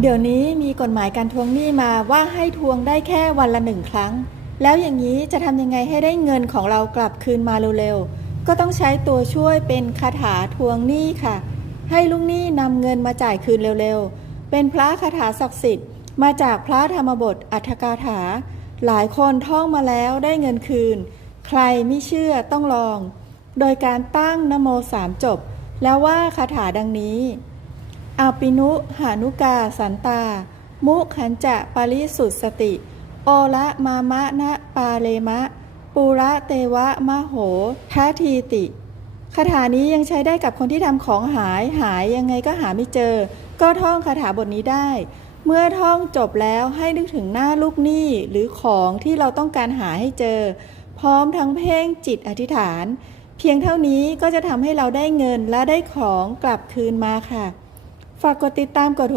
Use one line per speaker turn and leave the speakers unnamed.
เดี๋ยวนี้มีกฎหมายการทวงหนี้มาว่าให้ทวงได้แค่วันละหนึ่งครั้ง แล้วอย่างนี้จะทำยังไงให้ได้เงินของเรากลับคืนมาเร็วๆ ก็ต้องใช้ตัวช่วยเป็นคาถาทวงหนี้ค่ะ ให้ลูกหนี้นำเงินมาจ่ายคืนเร็วๆ เป็นพระคาถาศักดิ์สิทธิ์ มาจากพระธรรมบทอัฏฐกาถา หลายคนท่องมาแล้วได้เงินคืน ใครไม่เชื่อต้องลอง โดยการตั้งนโมสามจบ แล้วว่าคาถาดังนี้ อาปินุหานุกาสันตา มุขันจะปาริสุทธสติ โอละมามะนะปาเลมะ ปูระเตวะมะโหทัทีติคาถานี้ยังใช้ได้กับคนที่ทำของหายหายยังไงก็หาไม่เจอ ก็ท่องคาถาบทนี้ได้ เมื่อท่องจบแล้วให้นึกถึงหน้าลูกหนี้หรือของที่เราต้องการหาให้เจอ พร้อมทั้งเพ่งจิตอธิษฐาน เพียงเท่านี้ก็จะทำให้เราได้เงินและได้ของกลับคืนมาค่ะ ฝากกดติดตามกดหัว